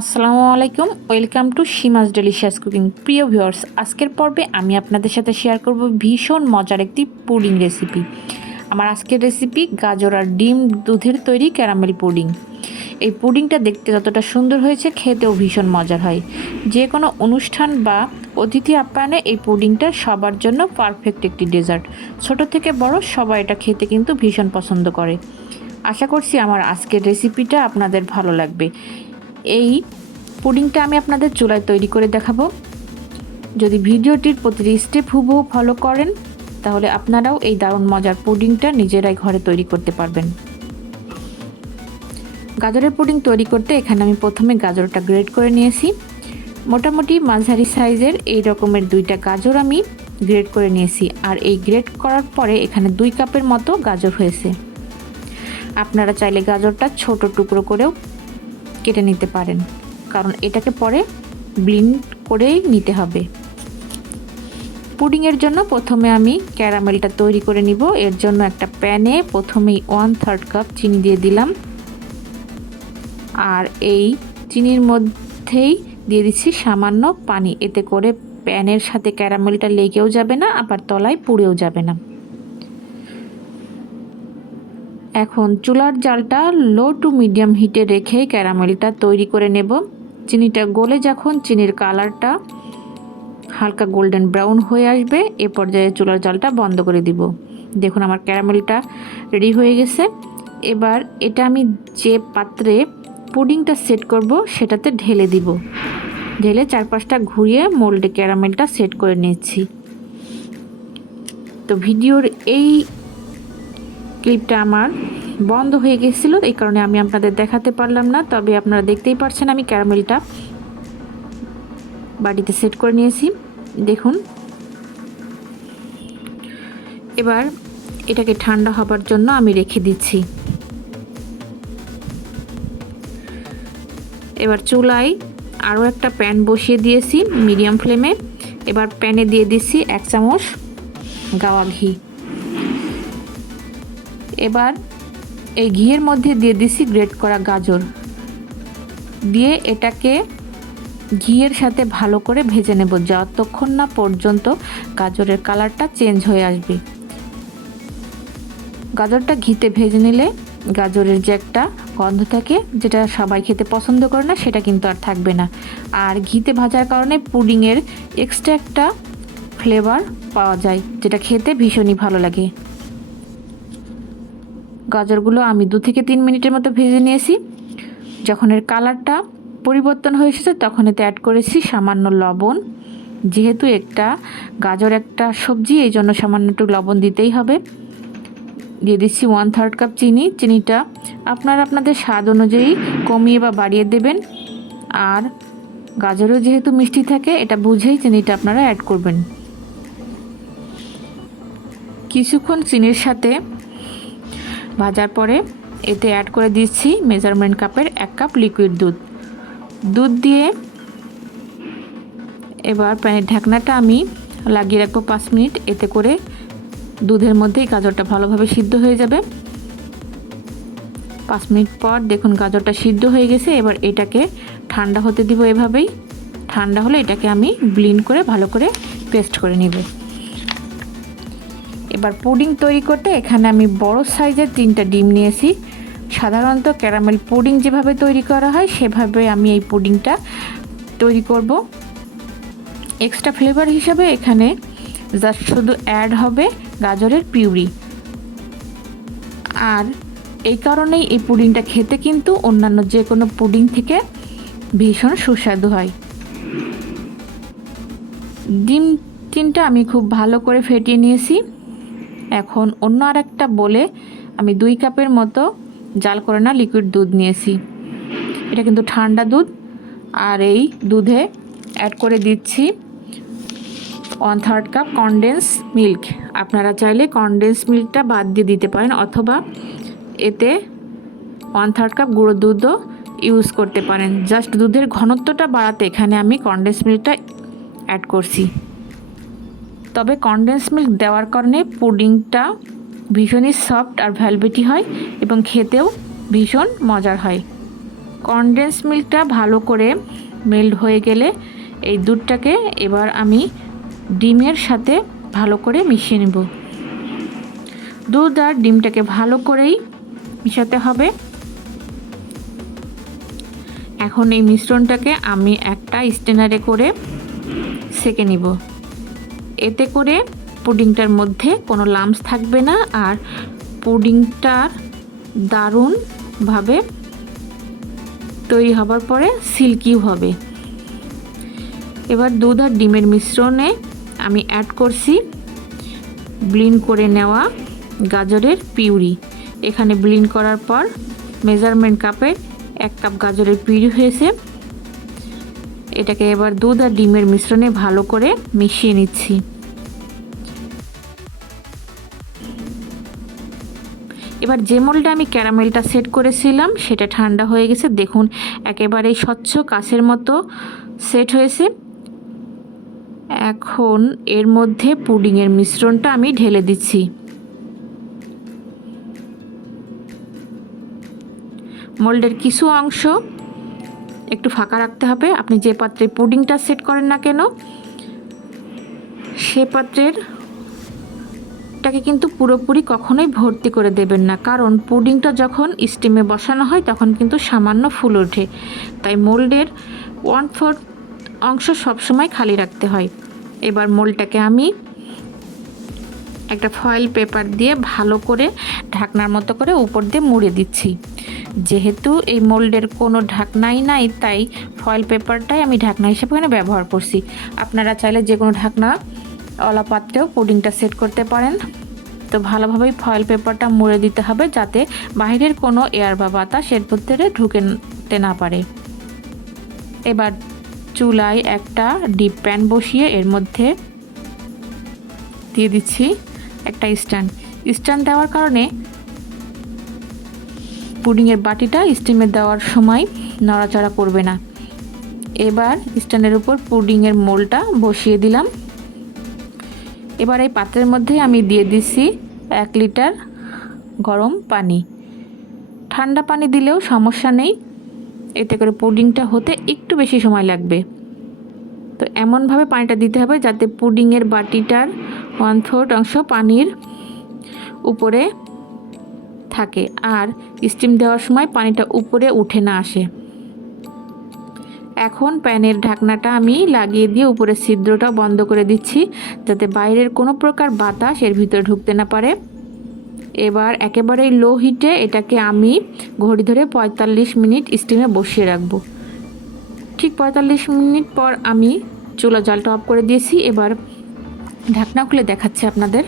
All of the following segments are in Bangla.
আসসালামু আলাইকুম, ওয়েলকাম টু সীমাস ডেলিশিয়াস কুকিং। প্রিয় ভিউয়ার্স, আজকের পর্বে আমি আপনাদের সাথে শেয়ার করব ভীষণ মজার একটি পুডিং রেসিপি। আমার আজকের রেসিপি গাজর আর ডিম দুধের তৈরি ক্যারামেল পুডিং। এই পুডিংটা দেখতে যতটা সুন্দর হয়েছে, খেতেও ভীষণ মজার হয়। যে কোনো অনুষ্ঠান বা অতিথি আপ্যায়নে এই পুডিংটা সবার জন্য পারফেক্ট একটি ডেজার্ট। ছোট থেকে বড় সবাই এটা খেতে কিন্তু ভীষণ পছন্দ করে। আশা করছি আমার আজকের রেসিপিটা আপনাদের ভালো লাগবে। এই পুডিংটা আমি আপনাদের চুলায় তৈরি করে দেখাবো। যদি ভিডিওটির প্রতিটি স্টেপ হুবহু ফলো করেন, তাহলে আপনারাও এই দারুণ মজার পুডিংটা নিজেরাই ঘরে তৈরি করতে পারবেন। গাজরের পুডিং তৈরি করতে এখানে আমি প্রথমে গাজরটা গ্রেট করে নিয়েছি। মোটামুটি মাঝারি সাইজের এই রকমের 2টা গাজর আমি গ্রেট করে নিয়েছি। আর এই গ্রেট করার পরে এখানে 2 কাপের মতো গাজর হয়েছে। আপনারা চাইলে গাজরটা ছোট টুকরো করেও কেটে নিতে পারেন, কারণ এটাকে পরে ব্লেন্ড করেই নিতে হবে। পুডিংয়ের জন্য প্রথমে আমি ক্যারামেলটা তৈরি করে নিব। এর জন্য একটা প্যানে প্রথমেই 1/3 কাপ চিনি দিয়ে দিলাম। আর এই চিনির মধ্যেই দিয়ে দিচ্ছি সামান্য পানি। এতে করে প্যানের সাথে ক্যারামেলটা লেগেও যাবে না, আবার তলায় পুড়েও যাবে না। এখন চুলার জালটা লো টু মিডিয়াম হিটে রেখে ক্যারামেলটা তৈরি করে নেব। চিনিটা গলে যখন চিনির কালারটা হালকা গোল্ডেন ব্রাউন হয়ে আসবে, এ পর্যায়ে চুলার জালটা বন্ধ করে দিব। দেখুন আমার ক্যারামেলটা রেডি হয়ে গেছে। এবার এটা আমি যে পাত্রে পুডিংটা সেট করব সেটাতে ঢেলে দিব। ঢেলে চারপাশটা ঘুরিয়ে মোল্ডে ক্যারামেলটা সেট করে নিচ্ছি। তো ভিডিওর এই ক্লিপটা আমার বন্ধ হয়ে গেছিল, এই কারণে আমি আপনাদের দেখাতে পারলাম না। তবে আপনারা দেখতেই পাচ্ছেন আমি ক্যারামেলটা বাটিতে সেট করে নিয়েছি। দেখুন, এবার এটাকে ঠান্ডা হবার জন্য আমি রেখে দিচ্ছি। এবার চুলায় আরও একটা প্যান বসিয়ে দিয়েছি মিডিয়াম ফ্লেমে। এবার প্যানে দিয়ে দিচ্ছি 1 চামচ গাওয়া ঘি। এবার এই ঘিয়ের মধ্যে দিয়ে দিচ্ছি গ্রেট করা গাজর। দিয়ে এটাকে ঘিয়ের সাথে ভালো করে ভেজে নেব যতক্ষণ না পর্যন্ত গাজরের কালারটা চেঞ্জ হয়ে আসবে। গাজরটা ঘিতে ভেজে নিলে গাজরের যে একটা গন্ধ থাকে, যেটা সবাই খেতে পছন্দ করে না, সেটা কিন্তু আর থাকবে না। আর ঘিতে ভাজার কারণে পুডিংয়ের এক্সট্রা একটা ফ্লেভার পাওয়া যায়, যেটা খেতে ভীষণই ভালো লাগে। গাজরগুলো আমি 2 থেকে 3 মিনিটের মতো ভেজে নিয়েছি। যখন এর কালারটা পরিবর্তন হয়ে এসেছে, তখন এতে অ্যাড করেছি সামান্য লবণ। যেহেতু গাজর একটা সবজি, এই জন্য সামান্য একটু লবণ দিতেই হবে। দিয়ে দিচ্ছি 1/3 কাপ চিনি। চিনিটা আপনারা আপনাদের স্বাদ অনুযায়ী কমিয়ে বা বাড়িয়ে দেবেন। আর গাজরও যেহেতু মিষ্টি থাকে, এটা বুঝেই চিনিটা আপনারা অ্যাড করবেন। কিছুক্ষণ চিনির সাথে ভাজার পরে এতে অ্যাড করে দিচ্ছি মেজারমেন্ট কাপের 1 কাপ লিকুইড দুধ দিয়ে এবার প্যানের ঢাকনাটা আমি লাগিয়ে রাখবো 5 মিনিট। এতে করে দুধের মধ্যেই গাজরটা ভালোভাবে সিদ্ধ হয়ে যাবে। 5 মিনিট পর দেখুন গাজরটা সিদ্ধ হয়ে গেছে। এবার এটাকে ঠান্ডা হতে দিব। এভাবেই ঠান্ডা হলে এটাকে আমি ব্লেন্ড করে ভালো করে পেস্ট করে নিব। এবার পুডিং তৈরি করতে এখানে আমি বড় সাইজের 3টা ডিম নিয়েছি। সাধারণত ক্যারামেল পুডিং যেভাবে তৈরি করা হয় সেভাবে আমি এই পুডিংটা তৈরি করব। এক্সট্রা ফ্লেভার হিসাবে এখানে জাস্ট শুধু অ্যাড হবে গাজরের পিউরি। আর এই কারণেই এই পুডিংটা খেতে কিন্তু অন্যান্য যে কোনো পুডিং থেকে ভীষণ সুস্বাদু হয়। ডিম 3টা আমি খুব ভালো করে ফেটিয়ে নিয়েছি। এখন অন্য আরেকটা বলে আমি 2 কাপের মতো জাল করে না লিকুইড দুধ নিয়েছি। এটা কিন্তু ঠান্ডা দুধ। আর এই দুধে অ্যাড করে দিচ্ছি 1/3 কাপ কনডেন্স মিল্ক। আপনারা চাইলে কনডেন্স মিল্কটা বাদ দিয়ে দিতে পারেন, অথবা এতে 1/3 কাপ গুঁড়ো দুধও ইউজ করতে পারেন। জাস্ট দুধের ঘনত্বটা বাড়াতে এখানে আমি কনডেন্স মিল্কটা অ্যাড করছি। তবে কনডেন্স মিল্ক দেওয়ার কারণে পুডিংটা ভীষণই সফট আর ভেলভেটি হয় এবং খেতেও ভীষণ মজার হয়। কনডেন্স মিল্কটা ভালো করে মেল্ট হয়ে গেলে এই দুধটাকে এবার আমি ডিমের সাথে ভালো করে মিশিয়ে নেব। দুধ আর ডিমটাকে ভালো করেই মিশাতে হবে। এখন এই মিশ্রণটাকে আমি একটা স্ট্রেনারে করে সেঁকে নিব। এতে করে পুডিংটার মধ্যে কোনো লাম্পস থাকবে না আর পুডিংটার দারুণভাবে তৈরি হবার পরে সিল্কিও হবে। এবার দুধ আর ডিমের মিশ্রণে আমি অ্যাড করছি ব্লেন্ড করে নেওয়া গাজরের পিউরি। এখানে ব্লেন্ড করার পর মেজারমেন্ট কাপে 1 কাপ গাজরের পিউরি হয়েছে। এটাকে এবার দুধ আর ডিমের মিশ্রণে ভালো করে মিশিয়ে নিচ্ছি। এবার যে মোল্ডে আমি ক্যারামেলটা সেট করেছিলাম সেটা ঠান্ডা হয়ে গেছে। দেখুন একেবারে স্বচ্ছ কাচের মতো সেট হয়েছে। এখন এর মধ্যে পুডিংয়ের মিশ্রণটা আমি ঢেলে দিচ্ছি। মোল্ডের কিছু অংশ একটু ফাঁকা রাখতে হবে। আপনি যে পাত্রে পুডিংটা সেট করেন না কেন সে পাত্রেরটাকে কিন্তু পুরোপুরি কখনোই ভর্তি করে দেবেন না, কারণ পুডিংটা যখন স্টিমে বসানো হয় তখন কিন্তু সামান্য ফুল ওঠে। তাই মোল্ডের 1/4 অংশ সবসময় খালি রাখতে হয়। এবার মোল্ডটাকে আমি একটা ফয়েল পেপার দিয়ে ভালো করে ঢাকনার মতো করে উপর দিয়ে মুড়ে দিচ্ছি। যেহেতু এই মোল্ডের কোনো ঢাকনাই নাই তাই ফয়েল পেপারটাই আমি ঢাকনা হিসেবে এখানে ব্যবহার করছি। আপনারা চাইলে যে কোনো ঢাকনাওয়ালা পাত্রেও পুডিংটা সেট করতে পারেন। তো ভালোভাবেই ফয়েল পেপারটা মুড়ে দিতে হবে যাতে বাইরের কোনো এয়ার বা বাতাস এর ভিতরে ঢুকতে না পারে। এবার চুলায় একটা ডিপ প্যান বসিয়ে এর মধ্যে দিয়ে দিচ্ছি একটা স্ট্যান্ড দেওয়ার কারণে পুডিংয়ের বাটিটা স্টিমে দেওয়ার সময় নড়াচড়া করবে না। এবার স্ট্যান্ডের উপর পুডিংয়ের মোল্ডটা বসিয়ে দিলাম। এবার এই পাত্রের মধ্যে আমি দিয়ে দিচ্ছি 1 লিটার গরম পানি। ঠান্ডা পানি দিলেও সমস্যা নেই, এতে করে পুডিংটা হতে একটু বেশি সময় লাগবে। তো এমনভাবে পানিটা দিতে হবে যাতে পুডিংয়ের বাটিটার 1/4 অংশ পানির উপরে থাকে আর স্টিম দেওয়ার সময় পানিটা উপরে উঠে না আসে। এখন প্যানের ঢাকনাটা আমি লাগিয়ে দিয়ে উপরে ছিদ্রটা বন্ধ করে দিচ্ছি যাতে বাইরের কোনো প্রকার বাতাস এর ভিতরে ঢুকতে না পারে। এবার একেবারেই লো হিটে এটাকে আমি ঘড়ি ধরে 45 মিনিট স্টিমে বসিয়ে রাখবো। ঠিক 45 মিনিট পর আমি চুলা জালটা অফ করে দিয়েছি। এবার ঢাকনা খুলে দেখাচ্ছি আপনাদের।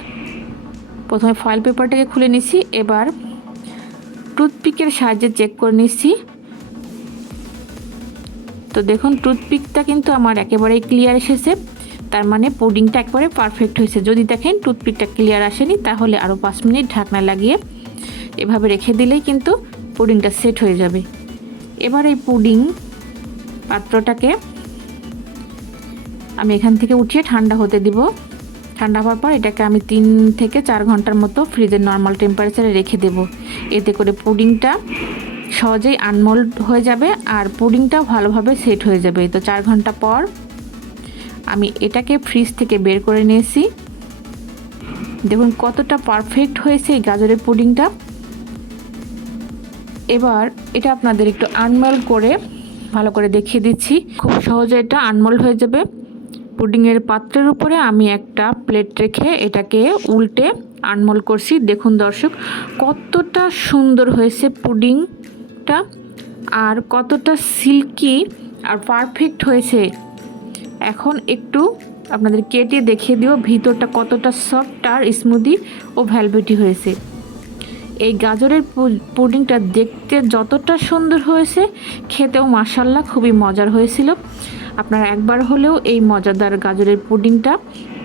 প্রথমে ফয়েল পেপারটাকে খুলে নিচ্ছি। এবার টুথপিকের সাহায্যে চেক করে নিচ্ছি। তো দেখুন টুথপিকটা কিন্তু আমার একেবারেই ক্লিয়ার এসেছে, তার মানে পুডিংটা একেবারে পারফেক্ট হয়েছে। যদি দেখেন টুথপিকটা ক্লিয়ার আসেনি তাহলে আরও 5 মিনিট ঢাকনা লাগিয়ে এভাবে রেখে দিলেই কিন্তু পুডিংটা সেট হয়ে যাবে। এবার এই পুডিং পাত্রটাকে আমি এখান থেকে উঠিয়ে ঠান্ডা হতে দিব। ঠান্ডা হওয়ার পর এটাকে আমি 3 থেকে 4 ঘন্টার মতো ফ্রিজের নর্মাল টেম্পারেচারে রেখে দেব। এতে করে পুডিংটা সহজেই আনমোল্ড হয়ে যাবে আর পুডিংটাও ভালোভাবে সেট হয়ে যাবে। তো 4 ঘন্টা পর আমি এটাকে ফ্রিজ থেকে বের করে নিয়েছি। দেখুন কতটা পারফেক্ট হয়েছে এই গাজরের পুডিংটা। এবার এটা আপনাদের একটু আনমোল্ড করে ভালো করে দেখিয়ে দিচ্ছি। খুব সহজে এটা আনমোল্ড হয়ে যাবে। পুডিংয়ের পাত্রের উপরে আমি একটা প্লেট রেখে এটাকে উল্টে আনমোল্ড করছি। দেখুন দর্শক কতটা সুন্দর হয়েছে পুডিংটা আর কতটা সিল্কি আর পারফেক্ট হয়েছে। এখন একটু আপনাদের কেটে দেখিয়ে দিব ভিতরটা কতটা সফট আর স্মুদি ও ভেলভেটি হয়েছে। এই গাজরের পুডিংটা দেখতে যতটা সুন্দর হয়েছে খেতেও মাশাআল্লাহ খুবই মজার হয়েছিল। আপনারা একবার হলেও এই মজাদার গাজরের পুডিংটা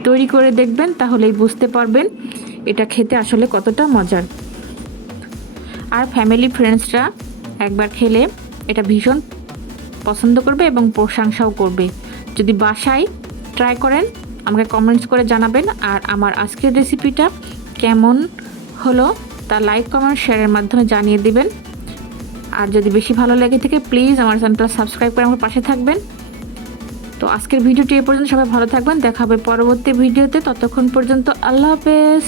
তৈরি করে দেখবেন, তাহলেই বুঝতে পারবেন এটা খেতে আসলে কতটা মজার। আর ফ্যামিলি ফ্রেন্ডসরা একবার খেলে এটা ভীষণ পছন্দ করবে এবং প্রশংসাও করবে। যদি বাসায় ট্রাই করেন আমাকে কমেন্টস করে জানাবেন। আর আমার আজকের রেসিপিটা কেমন হলো তা লাইক কমেন্ট শেয়ারের মাধ্যমে জানিয়ে দিবেন। আর যদি বেশি ভালো লেগে থাকে প্লিজ আমার চ্যানেলটা সাবস্ক্রাইব করে আমার পাশে থাকবেন। তো আজকের ভিডিওটি এ পর্যন্ত, সবাই ভালো থাকবেন, দেখা হবে পরবর্তী ভিডিওতে। ততক্ষণ পর্যন্ত আল্লাহ হাফেজ।